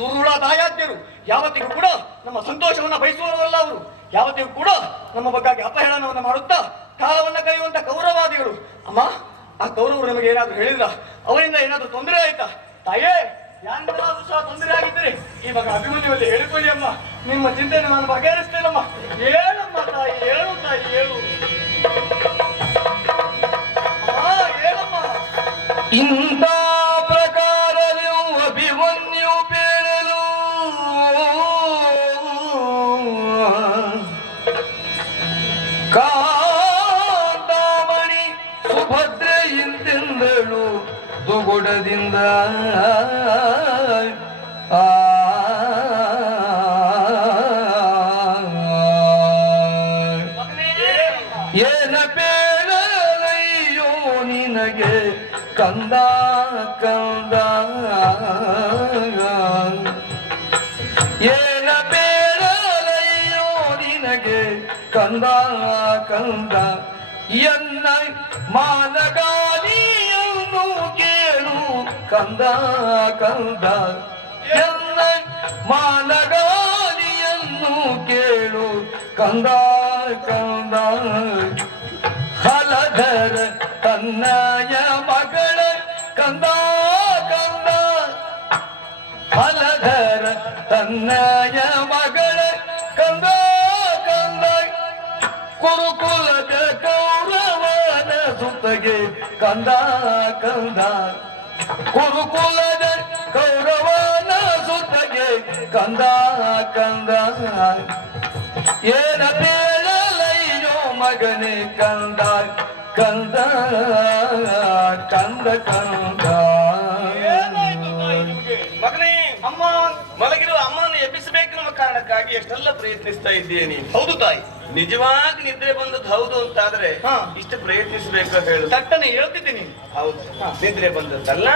ದುರುಳ ದಾಯಾದ್ಯರು, ಯಾವತ್ತಿಗೂ ಕೂಡ ನಮ್ಮ ಸಂತೋಷವನ್ನ ಬಯಸುವವರಲ್ಲ ಅವರು. ಯಾವತ್ತಿಗೂ ಕೂಡ ನಮ್ಮ ಬಗ್ಗೆ ಅಪಹೇಳನವನ್ನ ಮಾಡುತ್ತಾ ಕಾಲವನ್ನ ಕಳೆಯುವಂತ ಕೌರವಾದಿಗಳು. ಅಮ್ಮ, ಆ ಕೌರವರು ನಮಗೆ ಏನಾದ್ರು ಹೇಳಿದ್ರ? ಅವರಿಂದ ಏನಾದ್ರು ತೊಂದರೆ ಆಯ್ತಾ? ತಾಯೇ, ಯಾರಿಗಾದ್ರೂ ಸಹ ತೊಂದರೆ ಆಗಿದ್ದರೆ ಈ ಮಗ ಅಭಿಮನ್ಯುವಲ್ಲಿ ಹೇಳಿಕೊಳ್ಳಿ ಅಮ್ಮ. ನಿಮ್ಮ ಚಿಂತೆಯನ್ನು ನಾನು ಬಗೆಹರಿಸ್ತೇನಮ್ಮ. ಹೇಳಮ್ಮ ತಾಯಿ, ಹೇಳು ತಾಯಿ, ಹೇಳು. ಹೇಳಮ್ಮ. ಇಂಥ ಪ್ರಕಾರವೂ ಅಭಿಮನ್ಯು ಬೇಡಲು ಕಾಂತಾಮಣಿ ಸುಭದ್ರೆ ಇಂತೆಂದಳು ದುಗುಡದಿಂದ. ಏನ ಬೇಡಲಯ್ಯೋ ನಿನಗೆ ಕಂದ ಕಂದ, ಏನ ಬೇಡಲಯ್ಯೋ ನಿನಗೆ ಕಂದ ಕಂದ, ಎನ್ನ ಮಾನಗಾಲಿಯನ್ನು ಕೇಳು ಕಂದ ಕಂದ, ಎನ್ನ ಮಾನಗಾಲಿಯನ್ನು ಕೇಳು ಕಂದ ಕಂದ. ಹಲಧರ ತನ್ನಯ ಮಗಳ ಕಂದ ಕಂದ, ಹಲಧರ ತನ್ನಯ ಮಗಳ ಕಂದ ಕಂದ, ಕುರುಕುಲದ ಕೌರವನ ಸುತ್ತಗೆ ಕಂದ ಕಂದ, ಕುರುಕುಲದ ಕೌರವನ ಸುತ್ತಗೆ ಕಂದ ಕಂದ. ಏನ ಬೇಳಲಯ್ಯೋ ಮಗನೇ ಕಂದ ಕಂದ ಕಂದ ಕಂದ. ಮಗನೇ, ಅಮ್ಮ ಮಲಗಿರುವ ಅಮ್ಮನನ್ನು ಎಬ್ಬಿಸಬೇಕೆನ್ನುವ ಕಾರಣಕ್ಕಾಗಿ ಎಷ್ಟೆಲ್ಲ ಪ್ರಯತ್ನಿಸ್ತಾ ಇದ್ದೇನೆ. ಹೌದು ತಾಯಿ, ನಿಜವಾಗಿ ನಿದ್ರೆ ಬಂದದ್ದು ಹೌದು ಅಂತಾದ್ರೆ ಇಷ್ಟು ಪ್ರಯತ್ನಿಸಬೇಕು ಹೇಳು. ತಟ್ಟನೆ ಹೇಳ್ತಿದ್ದೀನಿ. ಹೌದು, ನಿದ್ರೆ ಬಂದದ್ದಲ್ಲ,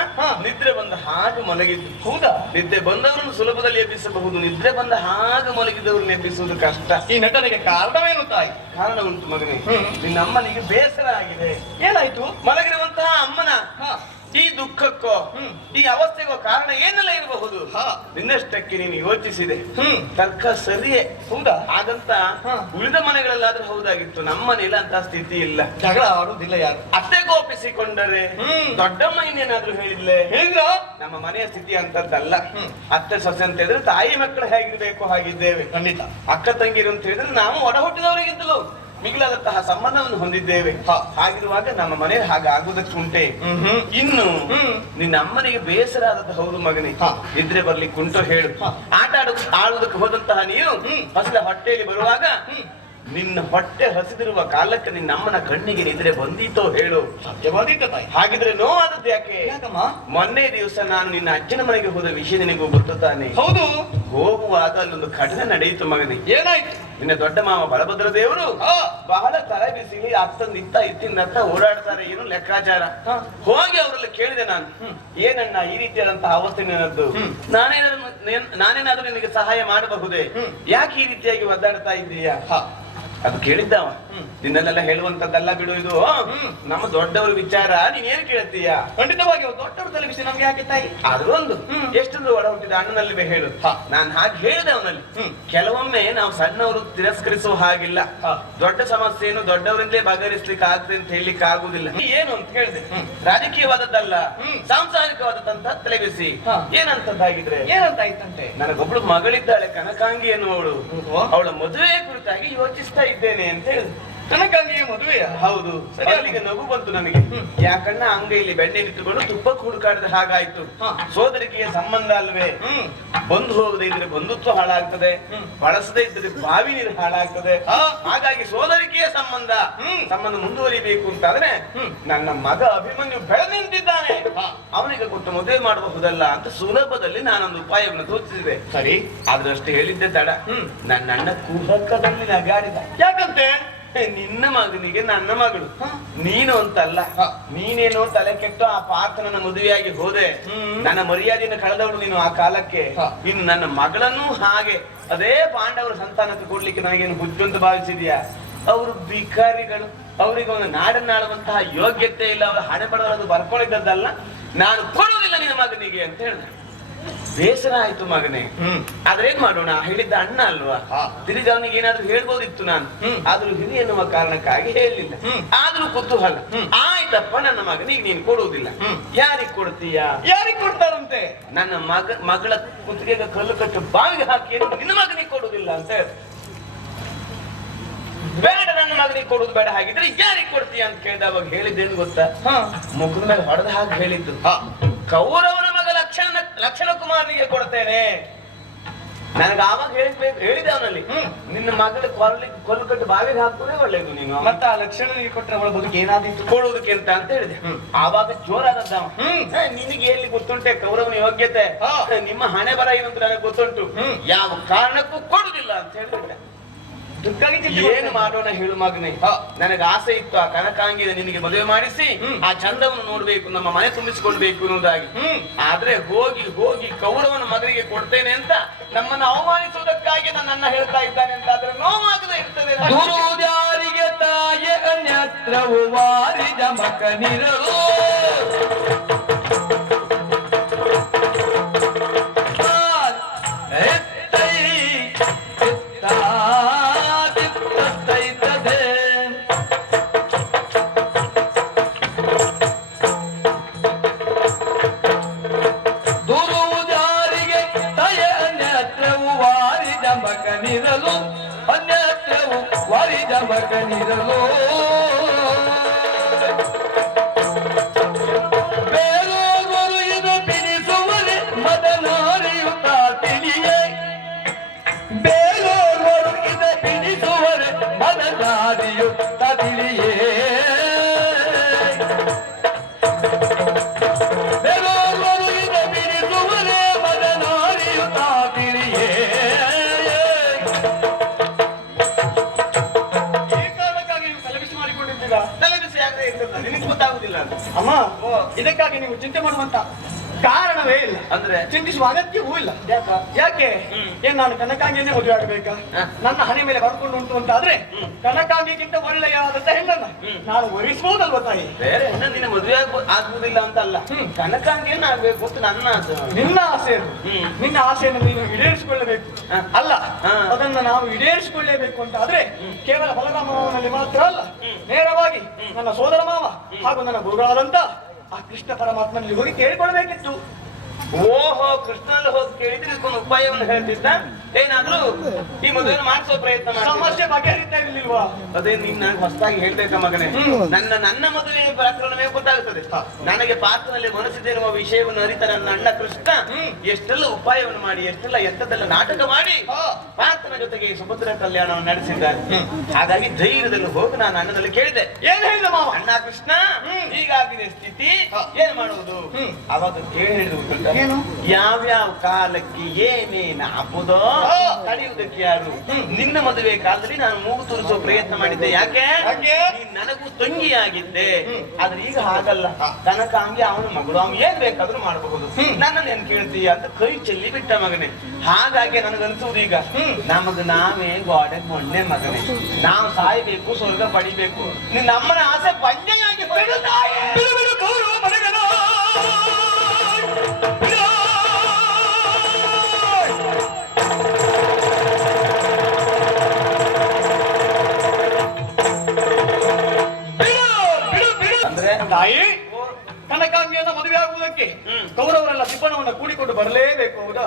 ನಿದ್ರೆ ಬಂದ ಹಾಗೆ ಮಲಗಿದ್ದು. ಹೌದಾ? ನಿದ್ರೆ ಬಂದವರನ್ನು ಸುಲಭದಲ್ಲಿ ಎಬ್ಬಿಸಬಹುದು, ನಿದ್ರೆ ಬಂದ ಹಾಗೆ ಮಲಗಿದವರನ್ನು ಎಬ್ಬಿಸುವುದು ಕಷ್ಟ. ಈ ನಟನೆಗೆ ಕಾರಣವೇನು ತಾಯಿ? ಕಾರಣ ಉಂಟು ಮಗನೇ. ನಿನ್ನ ಅಮ್ಮನಿಗೆ ಬೇಸರ ಆಗಿದೆ. ಏನಾಯ್ತು? ಮಲಗಿರುವಂತಹ ಅಮ್ಮನ ಈ ದುಃಖಕ್ಕೋ ಈ ಅವಸ್ಥೆಗೋ ಕಾರಣ ಏನೆಲ್ಲ ಇರಬಹುದು? ನಿನ್ನಷ್ಟಕ್ಕೆ ನೀನು ಯೋಚಿಸಿದೆ, ತರ್ಕ ಸರಿಯೇ. ಹೌದಾ? ಹಾಗಂತ ಉಳಿದ ಮನೆಗಳಲ್ಲಾದ್ರೂ ಹೌದಾಗಿತ್ತು, ನಮ್ಮ ಮನೆಯಲ್ಲಿ ಅಂತ ಸ್ಥಿತಿ ಇಲ್ಲ. ಜಗಳ ಆಡುದಿಲ್ಲ ಯಾರು. ಅತ್ತೆ ಕೋಪಿಸಿಕೊಂಡರೆ ದೊಡ್ಡಮ್ಮ ಇನ್ನೇನಾದ್ರೂ ಹೇಳಿದ್ಲೆ? ಹೇಳಿದ್ರ? ನಮ್ಮ ಮನೆಯ ಸ್ಥಿತಿ ಅಂತದ್ದಲ್ಲ. ಅತ್ತೆ ಸೊಸೆ ಅಂತ ಹೇಳಿದ್ರೆ ತಾಯಿ ಮಕ್ಕಳು ಹೇಗಿರ್ಬೇಕು ಹಾಗಿದ್ದೇವೆ. ಖಂಡಿತ. ಅಕ್ಕ ತಂಗಿರು ಅಂತ ಹೇಳಿದ್ರೆ ನಾವು ಒಡ ಹುಟ್ಟಿದವರಿಗಿದ್ದಲು ಮಿಗಿಲಾದಂತಹ ಸಂಬಂಧವನ್ನು ಹೊಂದಿದ್ದೇವೆ. ಹಾಗಿರುವಾಗ ನಮ್ಮ ಮನೆಯಲ್ಲಿ ಹಾಗೆ ಆಗುವುದಕ್ಕುಂಟೆ. ಇನ್ನು ನಿನ್ನ ಅಮ್ಮನಿಗೆ ಬೇಸರ ಆದದ್ದು ಹೌದು ಮಗನೇ. ನಿದ್ರೆ ಬರ್ಲಿಕ್ಕೆ ಉಂಟು ಹೇಳು. ಆಟ ಆಡುವುದಕ್ಕೆ ಹೋದಂತಹ ನೀನು ಹಸಿದ ಹೊಟ್ಟೆಯಲ್ಲಿ ಬರುವಾಗ ನಿನ್ನ ಹೊಟ್ಟೆ ಹಸಿದಿರುವ ಕಾಲಕ್ಕೆ ನಿನ್ನ ಅಮ್ಮನ ಕಣ್ಣಿಗೆ ನಿದ್ರೆ ಬಂದೀತೋ ಹೇಳು. ಸತ್ಯವಾದೀತ ತಾಯಿ. ಹಾಗಿದ್ರೆ ನೋವಾದದ್ದು ಯಾಕೆ? ಯಾಕಮ್ಮ? ಮೊನ್ನೆ ದಿವಸ ನಾನು ನಿನ್ನ ಅಜ್ಜನ ಮನೆಗೆ ಹೋದ ವಿಷಯ ನಿನಗೂ ಗೊತ್ತು ತಾನೆ? ಹೌದು. ಹೋಗುವಾಗ ಅಲ್ಲೊಂದು ಘಟನೆ ನಡೆಯಿತು ಮಗನೇ. ಏನಾಯ್ತು? ನಿನ್ನ ದೊಡ್ಡ ಮಾವ ಬಲಭದ್ರ ದೇವರು ಬಹಳ ತಲೆ ಬಿಸಿಲಿ ಅತ್ತಂದಿತ್ತ ಇತ್ತಿಂದತ್ತ ಓಡಾಡ್ತಾರೆ, ಏನು ಲೆಕ್ಕಾಚಾರ. ಹೋಗಿ ಅವರಲ್ಲಿ ಕೇಳಿದೆ ನಾನು, ಏನಣ್ಣ ಈ ರೀತಿಯಾದಂತಹ ಅವಸ್ಥೆ ನಿನ್ನದ್ದು, ನಾನೇನಾದ್ರೂ ನಿನಗೆ ಸಹಾಯ ಮಾಡಬಹುದೇ? ಯಾಕೆ ಈ ರೀತಿಯಾಗಿ ಒದ್ದಾಡ್ತಾ ಇದ್ದೀಯಾ? ಅದು ಕೇಳಿದ್ದವ. ನಿನ್ನೆಲ್ಲ ಹೇಳುವಂತದ್ದಲ್ಲ ಬಿಡು, ಇದು ನಮ್ಮ ದೊಡ್ಡವರ ವಿಚಾರ, ನೀನೇನು ಕೇಳ್ತೀಯ? ಖಂಡಿತವಾಗಿ ದೊಡ್ಡವರು ತಲೆಬಿಸಿ ನಮ್ಗೆ ಯಾಕೆ ತಾಯಿ? ಆದ್ರೂ ಒಂದು ಎಷ್ಟೊಂದು ಒಡ ಹುಟ್ಟಿದ ಅಣ್ಣನಲ್ಲಿ ಹೇಳು. ನಾನು ಹಾಗೆ ಹೇಳಿದೆ ಅವನಲ್ಲಿ. ಕೆಲವೊಮ್ಮೆ ನಾವು ಸಣ್ಣವರು ತಿರಸ್ಕರಿಸುವ ಹಾಗಿಲ್ಲ. ದೊಡ್ಡ ಸಮಸ್ಯೆಯನ್ನು ದೊಡ್ಡವರಿಂದಲೇ ಬಗೆಹರಿಸ್ಲಿಕ್ಕೆ ಆಗ್ತದೆ ಅಂತ ಹೇಳಲಿಕ್ಕೆ ಆಗುದಿಲ್ಲ. ಏನು ಅಂತ ಕೇಳಿದೆ. ರಾಜಕೀಯವಾದದ್ದಲ್ಲ, ಸಾಂಸಾರಿಕವಾದಂತಹ ತಲೆಬಿಸಿ. ಏನಂತದ್ದಾಗಿದ್ರೆ? ಏನಂತಾಯ್ತಂತೆ? ನನಗೊಬ್ಳು ಮಗಳಿದ್ದಾಳೆ, ಕನಕಾಂಗಿ ಎನ್ನುವಳು. ಅವಳ ಮದುವೆ ಕುರಿತಾಗಿ ಯೋಚಿಸ್ತಾ ಇದ್ದೇನೆ ಅಂತ ಹೇಳಿದ್ರು. ಕನಕಾಂಗಿಯ ಮದುವೆಯ? ಹೌದು. ಅಲ್ಲಿಗೆ ನಗು ಬಂತು ನನಗೆ. ಯಾಕಣ್ಣ ಅಂಗೈಯಲ್ಲಿ ಬೆಣ್ಣೆ ಇಟ್ಟುಕೊಂಡು ತುಪ್ಪ ಹುಡುಕಾಡಿದ ಹಾಗಾಯ್ತು. ಸೋದರಿಕೆಯ ಸಂಬಂಧ ಅಲ್ವೇ? ಬಂದು ಹೋಗದೆ ಇದ್ರೆ ಬಂಧುತ್ವ ಹಾಳಾಗ್ತದೆ, ಬಳಸದೇ ಇದ್ರೆ ಬಾವಿ ನೀರು ಹಾಳಾಗ್ತದೆ. ಹಾಗಾಗಿ ಸೋದರಿಕೆಯ ಸಂಬಂಧ ಮುಂದುವರಿಬೇಕು ಅಂತಾದ್ರೆ ನನ್ನ ಮಗ ಅಭಿಮನ್ಯು ಬೆಳೆದು ನಿಂತಿದ್ದಾನೆ, ಅವನಿಗೆ ಕೊಟ್ಟು ಮದುವೆ ಮಾಡಬಹುದಲ್ಲ ಅಂತ ಸುಲಭದಲ್ಲಿ ನಾನೊಂದು ಉಪಾಯವನ್ನು ಸೂಚಿಸಿದೆ. ಸರಿ, ಆದ್ರೆ ಅಷ್ಟು ಹೇಳಿದ್ದೆ ತಡ. ನನ್ನ ಅಣ್ಣ ಕುಹಕದಲ್ಲಿ ನಗಾಡಿದ. ಯಾಕಂತೆ? ನಿನ್ನ ಮಗನಿಗೆ ನನ್ನ ಮಗಳು ನೀನು ಅಂತಲ್ಲ, ನೀನೇನೋ ತಲೆ ಕೆಟ್ಟು ಆ ಪಾರ್ಥನ ಮದುವೆಯಾಗಿ ಹೋದೆ. ನನ್ನ ಮರ್ಯಾದೆಯನ್ನು ಕಳೆದವಳು ನೀನು ಆ ಕಾಲಕ್ಕೆ. ಇನ್ನು ನನ್ನ ಮಗಳನ್ನು ಹಾಗೆ ಅದೇ ಪಾಂಡವರ ಸಂತಾನಕ್ಕೆ ಕೊಡ್ಲಿಕ್ಕೆ ನನಗೇನು ಹುಚ್ಚು ಅಂತ ಭಾವಿಸಿದ್ಯಾ? ಅವರು ಭಿಕಾರಿಗಳು, ಅವರಿಗೆ ಒಂದು ನಾಡನ್ನಾಡುವಂತಹ ಯೋಗ್ಯತೆ ಇಲ್ಲ. ಅವರ ಹಣೆ ಪಡೆದು ಬರ್ಕೊಂಡಿದ್ದದ್ದಲ್ಲ. ನಾನು ಕೊಡುವುದಿಲ್ಲ ನಿನ್ನ ಮಗನಿಗೆ ಅಂತ ಹೇಳಿದೆ. ಬೇಸರ ಆಯ್ತು ಮಗನೇ. ಆದ್ರೆ ಏನ್ ಮಾಡೋಣ, ಹೇಳಿದ್ದ ಅಣ್ಣ ಅಲ್ವಾ, ತಿರುಗಿ ಅವನಿಗೆ ಏನಾದ್ರೂ ಹೇಳ್ಬೋದಿತ್ತು ನಾನು. ಆದ್ರೂ ಹಿರಿ ಎನ್ನುವ ಕಾರಣಕ್ಕಾಗಿ ಹೇಳಲಿಲ್ಲ. ಆದ್ರೂ ಕುತೂಹಲ ಆಯ್ತಪ್ಪ, ನನ್ನ ಮಗನಿಗೆ ನೀನ್ ಕೊಡುವುದಿಲ್ಲ, ಯಾರಿಗ್ ಕೊಡ್ತೀಯಾ? ಯಾರಿಗ್ ಕೊಡ್ತಾರಂತೆ? ನನ್ನ ಮಗಳ ಕುತ್ತಿಗೆಗೆ ಕಲ್ಲು ಕಟ್ಟು ಬಾವಿಗೆ ಹಾಕಿ ನಿನ್ನ ಮಗನಿಗೆ ಕೊಡುವುದಿಲ್ಲ ಅಂತ ಹೇಳಿ. ಬೇಡ, ನನ್ನ ಮಗನಿಗೆ ಕೊಡುದು ಬೇಡ, ಹಾಗಿದ್ರೆ ಯಾರಿಗ್ ಕೊಡ್ತೀಯ ಅಂತ ಕೇಳಿದವಾಗ ಹೇಳಿದ್ದೇನು ಗೊತ್ತಾ? ಮುಖದ ಮೇಲೆ ಹೊಡೆದ ಹಾಗೆ ಹೇಳಿದ್ದು, ಕೌರವನ ಮಗ ಲಕ್ಷಣ ಕುಮಾರನಿಗೆ ಕೊಡ್ತೇನೆ. ನನಗೆ ಆವಾಗ ಹೇಳಿದೆ ಅವನಲ್ಲಿ, ನಿನ್ನ ಮಗಳ ಕೊಲ್ಲು ಕಟ್ಟು ಬಾವಿಗೆ ಹಾಕೋದೇ ಒಳ್ಳೇದು ನೀನು. ಮತ್ತೆ ಆ ಲಕ್ಷಣ ನೀವು ಕೊಟ್ಟರೆ ಅವಳ ಬದುಕು ಏನಾದಿತ್ತು ಕೊಡುವುದಕ್ಕೆ ಅಂತ ಹೇಳಿದೆ. ಆವಾಗ ಜೋರಾದದ್ದ, ನಿನಗೆ ಎಲ್ಲಿ ಗೊತ್ತುಂಟೆ ಕೌರವನ ಯೋಗ್ಯತೆ, ನಿಮ್ಮ ಹಣೆ ಬರ ಏನಂತ ನನಗೆ ಗೊತ್ತುಂಟು, ಯಾವ ಕಾರಣಕ್ಕೂ ಕೊಡುದಿಲ್ಲ ಅಂತ ಹೇಳಿಬಿಟ್ಟೆ. ಏನು ಮಾಡೋಣ ಹೇಳು ಮಗನೇ, ನನಗೆ ಆಸೆ ಇತ್ತು ಆ ಕನಕಾಂಗಿನ ನಿನಗೆ ಮದುವೆ ಮಾಡಿಸಿ ಆ ಚಂದವನ್ನು ನೋಡ್ಬೇಕು, ನಮ್ಮ ಮನೆ ತುಂಬಿಸಿಕೊಳ್ಬೇಕು ಅನ್ನೋದಾಗಿ. ಆದ್ರೆ ಹೋಗಿ ಹೋಗಿ ಕೌರವನ ಮಗನಿಗೆ ಕೊಡ್ತೇನೆ ಅಂತ ನಮ್ಮನ್ನು ಅವಮಾನಿಸುವುದಕ್ಕಾಗಿ ನನ್ನ ಹೇಳ್ತಾ ಇದ್ದಾನೆ ಅಂತ ಆದ್ರೆ ನೋವಾಗದೆ ಇರ್ತದೆ. ಗುರುದ್ಯಾರಿಗೆ ತಾಯ ಅನ್ಯತ್ರವು ವಾರಿದ ಮಕನಿರಲು ಅನ್ಯತ್ರವು ವಾರಿದ ಮಕನಿರಲು ಬೇಲೋಗರು ಇದು ಬಿಡಿಸುವರೆ ಮದನಾರಿಯುತ್ತ ತಿಳಿಯೇ, ಬೇಲೋಗರು ಇದು ಬಿಡಿಸುವರೆ ಮದನಾರಿಯುತ್ತ ತಿಳಿಯೇ, ಬೇಲೋಗರು ಇದು ಬಿಡಿಸುವರೆ ಮದನಾರಿಯುತ್ತ ತಿಳಿಯೇ. ನಿನಗೆ ಗೊತ್ತಾಗುದಿಲ್ಲ ಅಮ್ಮ, ಇದಕ್ಕಾಗಿ ನೀವು ಚಿಂತೆ ಮಾಡುವಂತ ಕಾರಣವೇ ಇಲ್ಲ, ಅಂದ್ರೆ ಚಿಂತಿಸುವ ಅಗತ್ಯವೂ ಇಲ್ಲ. ಯಾಕೆ ಏನ್ ನಾನು ಕನಕಾಂಗಿಯನ್ನೇ ಮದುವೆ ಆಗಬೇಕಾ? ನನ್ನ ಹಣೆ ಮೇಲೆ ಬರ್ಕೊಂಡು ಉಂಟು ಅಂತ ಆದ್ರೆ ಕನಕಾಂಗಿಗಿಂತ ಒಳ್ಳೆಯಾದಂತ ಹೆಣ್ಣನ್ನ ನಾನು ವರಿಸಬಹುದಲ್ವ ತಾಯಿ? ಬೇರೆ ಹೆಣ್ಣ ನಿನ್ನ ಮದುವೆ ಆಗುವುದಿಲ್ಲ ಅಂತ ಅಲ್ಲ, ಕನಕಾಂಗಿಯನ್ನ ಆಗ್ಬೇಕು ಅಂತ ನನ್ನ ಆಸೆ. ನಿನ್ನ ಆಸೆ, ನಿನ್ನ ಆಸೆಯನ್ನು ನೀನು ಈಡೇರಿಸಿಕೊಳ್ಳಬೇಕು ಅಲ್ಲ, ಅದನ್ನ ನಾವು ಈಡೇರಿಸಿಕೊಳ್ಳೇಬೇಕು ಅಂತ ಆದ್ರೆ ಕೇವಲ ಬಲರಾಮ ಮಾವನಲ್ಲಿ ಮಾತ್ರ ಅಲ್ಲ, ನೇರವಾಗಿ ನನ್ನ ಸೋದರ ಮಾವ ಹಾಗೂ ನನ್ನ ಗುರುಗಳಾದಂತ ಆ ಕೃಷ್ಣ ಪರಮಾತ್ಮನಲ್ಲಿ ಹೋಗಿ ಕೇಳಿಕೊಳ್ಬೇಕಿತ್ತು. ಓಹೋ, ಕೃಷ್ಣನಲ್ಲಿ ಹೋಗಿ ಕೇಳಿದ್ರೆ ಇದಕ್ಕೊಂದು ಉಪಾಯವನ್ನು ಹೇಳ್ತಿದ್ದ. ಏನಾದ್ರೂ ಈ ಮದುವೆ ಮಾಡಿಸೋ ಪ್ರಯತ್ನ ಸಮಸ್ಯೆ ಬಗೆಹರಿತಾ ಇರ್ಲಿಲ್ವಾ? ಅದೇ ನೀನ್ ನನಗೆ ಹೊಸದಾಗಿ ಹೇಳ್ಬೇಕಾ ಮಗನೇ, ನನ್ನ ಮದುವೆ ಪ್ರಕರಣವೇ ಗೊತ್ತಾಗುತ್ತದೆ. ನನಗೆ ಪಾತ್ರದಲ್ಲಿ ಮನಸ್ಸಿದ್ದೇನುವ ವಿಷಯವನ್ನು ಅರಿತ ನನ್ನ ಅಣ್ಣ ಕೃಷ್ಣ ಎಷ್ಟೆಲ್ಲ ಉಪಾಯವನ್ನು ಮಾಡಿ, ಎಷ್ಟೆಲ್ಲ ಎಂತದೆಲ್ಲ ನಾಟಕ ಮಾಡಿ ಪಾತ್ರನ ಜೊತೆಗೆ ಸುಭದ್ರ ಕಲ್ಯಾಣವನ್ನು ನಡೆಸಿದ್ದಾರೆ. ಹಾಗಾಗಿ ಧೈರ್ಯದಲ್ಲಿ ಹೋಗಿ ನಾನು ಅಣ್ಣನಲ್ಲಿ ಕೇಳಿದೆ, ಏನ್ ಹೇಳಿದ ಮಾವ? ಅಣ್ಣ ಕೃಷ್ಣ, ಹೀಗಾಗಿದೆ ಸ್ಥಿತಿ, ಏನ್ ಮಾಡುವುದು? ಅವಾಗ ಏನ್ ಹೇಳಿದ್ರು, ಯಾವ್ಯಾವ ಕಾಲಕ್ಕೆ ಏನೇನು ಆಗುದೋ ತಡೆಯುವುದಕ್ಕೆ ಯಾರು? ನಿನ್ನ ಮದುವೆ ಕಾಲದಲ್ಲಿ ನಾನು ಮೂಗು ತೋರಿಸುವ ಪ್ರಯತ್ನ ಮಾಡಿದ್ದೆ. ಯಾಕೆ? ನೀನ್ ನನಗೂ ತಂಗಿಯಾಗಿದ್ದೆ. ಆದ್ರೆ ಈಗ ಹಾಗಲ್ಲ, ಕನಕಾಂಗಿ ಅವನ ಮಗಳು, ಅವನು ಏನ್ ಬೇಕಾದ್ರೂ ಮಾಡಬಹುದು, ನನ್ನನ್ನು ಏನ್ ಕೇಳ್ತೀಯ ಅಂತ ಕೈ ಚೆಲ್ಲಿ ಬಿಟ್ಟ ಮಗನೇ. ಹಾಗಾಗಿ ನನಗನ್ಸುವುದು ಈಗ ನಮಗ ನಾವೇ ಗೋಡೆಗೆ ಮೊನ್ನೆ ಮಗನೇ, ನಾವು ಸಾಯ್ಬೇಕು, ಸ್ವರ್ಗ ಪಡಿಬೇಕು. ನಮ್ಮನ ಆಸೆ ಬಂಜೆಯಾಗಿ ಅಂದ್ರೆ ತಾಯಿ ಕನಕಾಂಗಿಯನ್ನ ಮದುವೆ ಆಗುವುದಕ್ಕೆ ಕೌರವರೆಲ್ಲ ದಿಬ್ಬಣವನ್ನ ಕೂಡಿಕೊಂಡು ಬರಲೇಬೇಕು, ಹೌದಾ?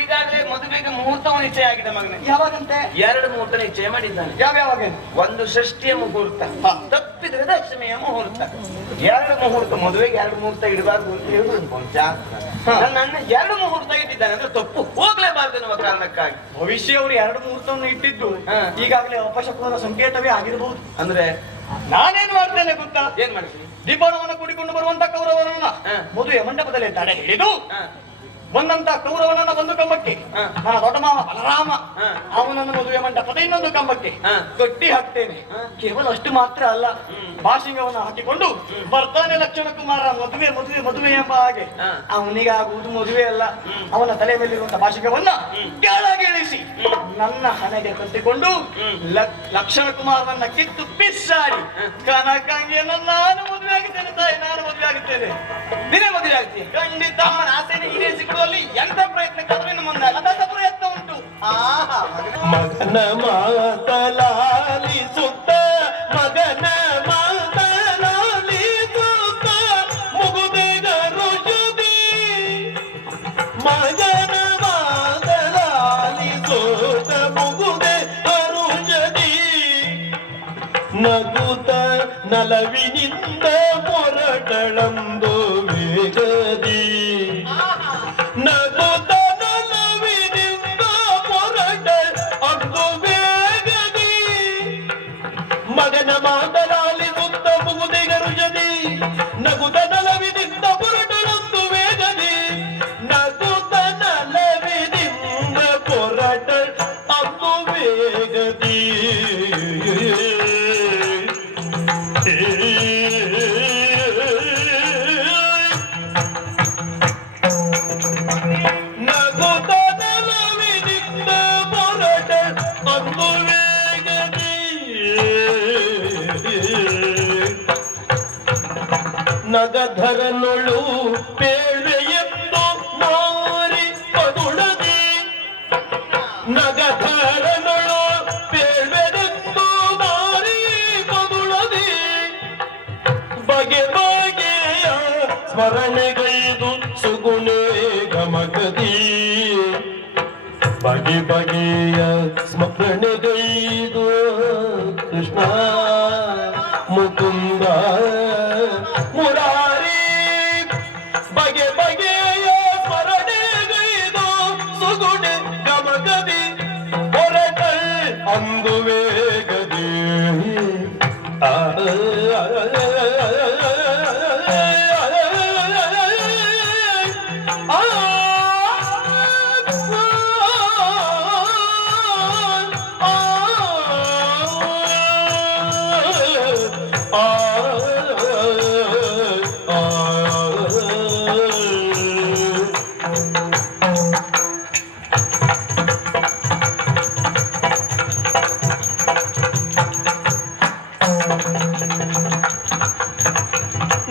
ಈಗಾಗಲೇ ಮದುವೆಗೆ ಮುಹೂರ್ತ ನಿಶ್ಚಯ ಆಗಿದೆ ಮಗನೇ. ಯಾವಾಗಂತೆ? 2 ಮುಹೂರ್ತ ನಿಶ್ಚಯ ಮಾಡಿದ್ದಾನೆ. ಯಾವ್ಯಾವಾಗ? ಒಂದು ಷಷ್ಠಿಯ ಮುಹೂರ್ತ, ತಪ್ಪಿದ್ರೆ ದಶಮಿಯ ಮುಹೂರ್ತ. 2 ಮುಹೂರ್ತ, ಮದುವೆಗೆ 2 ಮುಹೂರ್ತ ಇಡಬಾರ್ದು ಅಂತ ಹೇಳುದು ನನ್ನ 2 ಮುಹೂರ್ತ ಇಟ್ಟಿದ್ದಾನೆ ಅಂದ್ರೆ ತಪ್ಪು ಹೋಗ್ಲೇಬಾರ್ದು ಎನ್ನುವ ಕಾರಣಕ್ಕಾಗಿ. ಭವಿಷ್ಯ ಅವರು 2 ಮುಹೂರ್ತವನ್ನು ಇಟ್ಟಿದ್ದು ಈಗಾಗಲೇ ಅಪಶಕುನದ ಸಂಕೇತವೇ ಆಗಿರಬಹುದು. ಅಂದ್ರೆ ನಾನೇನ್ ಮಾಡ್ತೇನೆ ಗೊತ್ತಾ? ಏನ್ ಮಾಡ್ತೀನಿ? ದೀಪವನ್ನು ಕೂಡಿಕೊಂಡು ಬರುವಂತ ಕೌರವರನ್ನ ಮದುವೆ ಮಂಟಪದಲ್ಲಿ ತಡೆ ಹಿಡಿದು ಬಂದಂತ ಕೌರವನನ್ನ ಒಂದು ಕಂಬಕ್ಕೆ, ನನ್ನ ದೊಡ್ಡ ಮಾವ ಬಲರಾಮ ಅವನನ್ನು ಮದುವೆ ಮಂಟಪದ ಇನ್ನೊಂದು ಕಂಬಕ್ಕೆ ಕಟ್ಟಿ ಹಾಕ್ತೇನೆ. ಕೇವಲ ಅಷ್ಟು ಮಾತ್ರ ಅಲ್ಲ, ಭಾಷಿಂಗವನ್ನು ಹಾಕಿಕೊಂಡು ಬರ್ತಾನೆ ಲಕ್ಷಣ ಕುಮಾರ. ಮದುವೆ ಮದುವೆ ಮದುವೆ ಎಂಬ ಹಾಗೆ ಅವನಿಗಾಗುವುದು ಮದುವೆ ಅಲ್ಲ. ಅವನ ತಲೆ ಮೇಲಿರುವಂತಹ ಭಾಷಿಕವನ್ನ ಕೆಳಗಿಳಿಸಿ ನನ್ನ ಹಣೆಗೆ ಕಟ್ಟಿಕೊಂಡು ಲಕ್ಷಣ ಕುಮಾರನನ್ನ ಕಿತ್ತು ಪಿಸ್ಸಾಡಿ ಕನಕಂಗಿಯನ್ನು ನಾನು ಮದುವೆ ಆಗಿದ್ದೇನೆ ತಾಯಿ, ನಾನು ಮದುವೆ ಆಗುತ್ತೇನೆ. ನೀನೇ ಮದುವೆ ಆಗ್ತೀಯ? ಖಂಡಿತ. ಅಮ್ಮನ ಆಸೆಯನ್ನು ಈಡೇರಿಸಿಕೊಳ್ಳುವಲ್ಲಿ ಎಂತ ಪ್ರಯತ್ನಕ್ಕಾದ್ರೂ ಇನ್ನು ಮುಂದೆ ಅದಾದ ಪ್ರಯತ್ನ ಉಂಟು. ಮಗನ ಮಾತಲಾಲಿಸುತ್ತ ಮಗನ ಮಾತಲಾಲಿಸುತ್ತ ಮುಗುದೆಗರು ಜುದಿ ಮಗನ ಮಾತಲಾಲಿಸುತ್ತ ಮುಗುದೆಗರು ಜದಿ ನಗುತ್ತ ನಲವಿನಿಂದ ಮೊರಟಳಂದು ವೇಗದಿ ನಗುತ್ತ ನಲವಿನಿಂದ ಮೊರಟ ಅಂದು ವೇಗದಿ ಮಗನ ಮಾತಲಾಲಿಸುತ್ತ ಮುಗುದೆಗರು ಜದಿ ನಗುತ್ತ ನಲವಿನಿಂದ ಮೊರಟಳಂದು ವೇಗದಿ ನಗುತ್ತ ನಲವಿನಿಂದ ಮೊರಟ ಅಂದು ವೇಗದಿ ನಗುತ್ತಲವಿನಿಂದ ಮೊರಟ ಅಂದು ವೇಗದಿ ನಗಧರನೊಳು ಪೇಳ್ವೆಯೆಂದು ನಾರಿ ಪದುಳದಿ ನಗಧರನೊಳು ಪೇಳ್ವೆಯೆಂದು ನಾರಿ ಪದುಳದಿ ಬಗೆ ಬಗೆಯ ಸ್ಮರಣೆಗೈದು ಸುಗುಣೆ ಗಮಗದಿ ಬಗೆ ಬಗೆಯ ಸ್ಮರಣೆಗೈದು ಕೃಷ್ಣ ಮುಕುಂದ ಮುರಾರಿ ಬಗೆ ಬಗೆಯ ಸ್ಮರಣೆಗೈದು ಸುಗುಣೆ ಗಮಗದಿ ಹೊರಟ ಅಂದು ವೇಗದಿ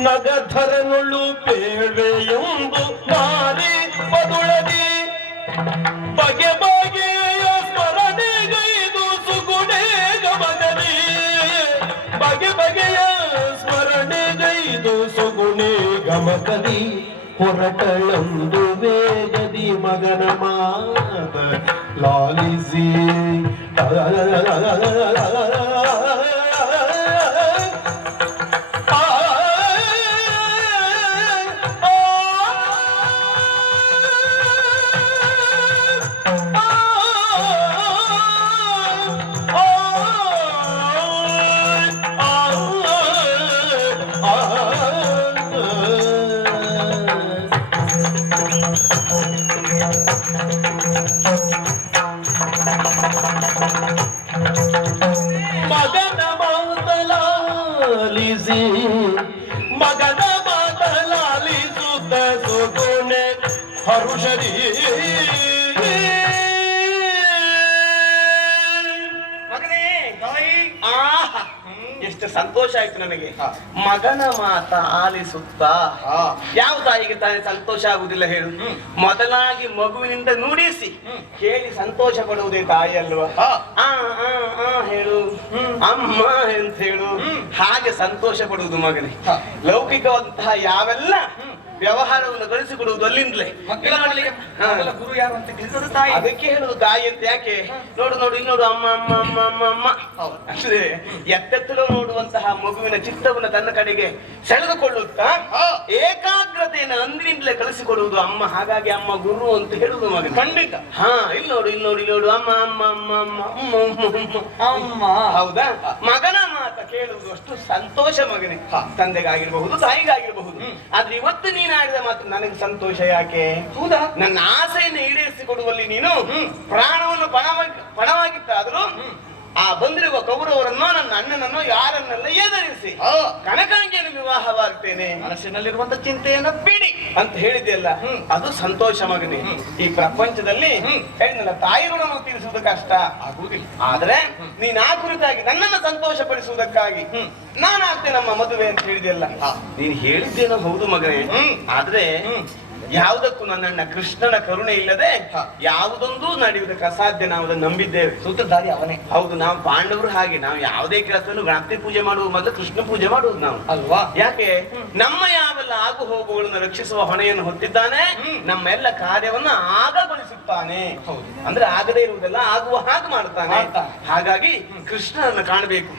ನಗಧರನುಳ್ಳು ಪೇಳ್ವೆಯೊಂದು ನಾರಿ ಪದುಳದಿ ಬಗೆ ಬಗೆಯ ಸ್ಮರಣೆಗೈದು ಸುಗುಣೆ ಗಮಗದಿ ಬಗೆ ಬಗೆಯ ಸ್ಮರಣೆಗೈದು ಸುಗುಣೆ ಗಮಗದಿ ಹೊರಟಳಂದು ವೇಗದಿ ಮಗನ ಮಾತ ಲಾಲಿಸಿ ಮಗನ ಮಾತಲಾಲಿಸಿ ಮಗನ ಮಾತಲಾಲಿಸುತ್ತ ಸುಗುಣೆ ಹರುಷರಿ ಮಗನೇ ತಾಯಿ. ಎಷ್ಟು ಸಂತೋಷ ಆಯ್ತು ನನಗೆ. ಮಗನ ಮಾತ ಆಲಿಸುತ್ತಾ ಯಾವ ತಾಯಿಗೆ ತಾನೇ ಸಂತೋಷ ಆಗುದಿಲ್ಲ ಹೇಳು? ಮೊದಲಾಗಿ ಮಗುವಿನಿಂದ ನುಡಿಸಿ ಕೇಳಿ ಸಂತೋಷ ಪಡುವುದೇ ತಾಯಿ ಅಲ್ವಾ? ಹೇಳು ಅಮ್ಮ ಅಂತ ಹೇಳು, ಹಾಗೆ ಸಂತೋಷ ಪಡುವುದು ಮಗನೇ. ಲೌಕಿಕವಂತಹ ಯಾವೆಲ್ಲ ವ್ಯವಹಾರವನ್ನು ಗಳಿಸಿಕೊಡುವುದು ಅಲ್ಲಿಂದಲೇ. ಗುರು ಯಾರು ಅಂತ ತಿಳಿಸೋದು ತಾಯಿ. ಅದಕ್ಕೆ ಹೇಳುದು ತಾಯಿ ಅಂತ. ಯಾಕೆ? ನೋಡು ನೋಡು ಇಲ್ಲಿ ನೋಡು, ಅಮ್ಮ ಅಮ್ಮ ಅಮ್ಮ ಅಮ್ಮ ಅಮ್ಮ ಅಂದ್ರೆ ಎತ್ತೆತ್ತಲು ನೋಡುವಂತಹ ಮಗುವಿನ ಚಿತ್ತವನ್ನು ತನ್ನ ಕಡೆಗೆ ಸೆಳೆದುಕೊಳ್ಳುತ್ತಾ ಏಕಾಗ್ರತೆಯನ್ನು ಅಂದಿನಿಂದಲೇ ಕಲಿಸಿಕೊಡುವುದು ಅಮ್ಮ. ಹಾಗಾಗಿ ಅಮ್ಮ ಗುರು ಅಂತ ಹೇಳುದು ಮಗನ. ಖಂಡಿತ. ಇಲ್ಲಿ ನೋಡು ಇಲ್ಲಿ ನೋಡು ಇಲ್ಲಿ ನೋಡು, ಅಮ್ಮ ಅಮ್ಮ ಅಮ್ಮ ಅಮ್ಮ ಅಮ್ಮ ಅಮ್ಮ. ಹೌದಾ? ಮಗನ ಮಾತ ಕೇಳುವುದು ಅಷ್ಟು ಸಂತೋಷ ಮಗನೇ. ತಂದೆಗಾಗಿರಬಹುದು ತಾಯಿಗಾಗಿರಬಹುದು. ಆದ್ರೆ ಇವತ್ತು ನೀನು ಆಡಿದ ಮಾತ್ರ ನನಗೆ ಸಂತೋಷ. ಯಾಕೆ? ಹೌದಾ? ನನ್ನ ಆಸೆಯನ್ನು ಈಡೇರಿಸಿಕೊಡುವಲ್ಲಿ ನೀನು ಪ್ರಾಣವನ್ನು ಪಣವಾಗಿತ್ತಾದ್ರೂ ಆ ಬಂದಿರುವ ಕೌರವರನ್ನೋ ನನ್ನ ಅಣ್ಣನನ್ನೋ ಯಾರನ್ನೆಲ್ಲ ಎದುರಿಸಿ ಕನಕನಿಗೆಯನ್ನು ವಿವಾಹವಾಗ್ತೇನೆ ಮನಸ್ಸಿನಲ್ಲಿರುವಂತ ಚಿಂತೆಯನ್ನ ಬಿಡಿ ಅಂತ ಹೇಳಿದೆಯಲ್ಲ, ಅದು ಸಂತೋಷ ಮಗನೇ. ಈ ಪ್ರಪಂಚದಲ್ಲಿ ಹೇಳಿದ್ನಲ್ಲ, ತಾಯಿ ಋಣವನ್ನು ತೀರಿಸುವುದು ಕಷ್ಟ ಆಗುವುದಿಲ್ಲ. ಆದ್ರೆ ನೀನ್ ಆ ಕುರಿತಾಗಿ ನನ್ನನ್ನು ಸಂತೋಷ ಪಡಿಸುವುದಕ್ಕಾಗಿ ನಾನಾಗ್ತೇನೆ ನಮ್ಮ ಮದುವೆ ಅಂತ ಹೇಳಿದೆಯಲ್ಲ. ನೀನ್ ಹೇಳಿದ್ದೇನೋ ಹೌದು ಮಗನೇ, ಆದ್ರೆ ಯಾವುದಕ್ಕೂ ನನ್ನಣ್ಣ ಕೃಷ್ಣನ ಕರುಣೆ ಇಲ್ಲದೆ ಯಾವುದೊಂದು ನಡೆಯುವುದಕ್ಕೆ ಅಸಾಧ್ಯ. ನಾವು ಅದನ್ನು ನಂಬಿದ್ದೇವೆ. ಸೂತ್ರಧಾರಿ ಅವನೇ. ಹೌದು, ನಾವು ಪಾಂಡವರು ಹಾಗೆ. ನಾವು ಯಾವುದೇ ಕೆಲಸವನ್ನು ಗಣಪತಿ ಪೂಜೆ ಮಾಡುವ ಮೊದಲು ಕೃಷ್ಣ ಪೂಜೆ ಮಾಡುವುದು ನಾವು ಅಲ್ವಾ? ಯಾಕೆ? ನಮ್ಮ ಯಾವೆಲ್ಲ ಆಗು ಹೋಗುಗಳನ್ನು ರಕ್ಷಿಸುವ ಹೊಣೆಯನ್ನು ಹೊತ್ತಿದ್ದಾನೆ. ನಮ್ಮೆಲ್ಲ ಕಾರ್ಯವನ್ನ ಆಗಗೊಳಿಸುತ್ತಾನೆ. ಅಂದ್ರೆ ಆಗದೇ ಇರುವುದೆಲ್ಲ ಆಗುವ ಹಾಗೆ ಮಾಡ್ತಾನೆ. ಹಾಗಾಗಿ ಕೃಷ್ಣನನ್ನು ಕಾಣಬೇಕು.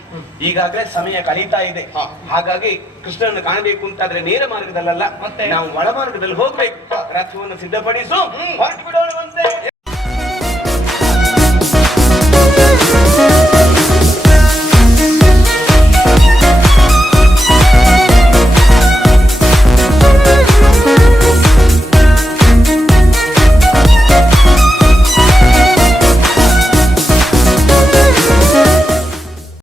ಈಗಾಗಲೇ ಸಮಯ ಕಳೀತಾ ಇದೆ. ಹಾಗಾಗಿ ಕೃಷ್ಣನನ್ನು ಕಾಣಬೇಕು ಅಂತಾದ್ರೆ ನೇರ ಮಾರ್ಗದಲ್ಲ, ಮತ್ತೆ ನಾವು ಒಳ ಮಾರ್ಗದಲ್ಲಿ ಹೋಗ್ಬೇಕು. ರಥವನ್ನು ಸಿದ್ಧಪಡಿಸು, ಹೊರಟು ಬಿಡೋಣವಂತೆ.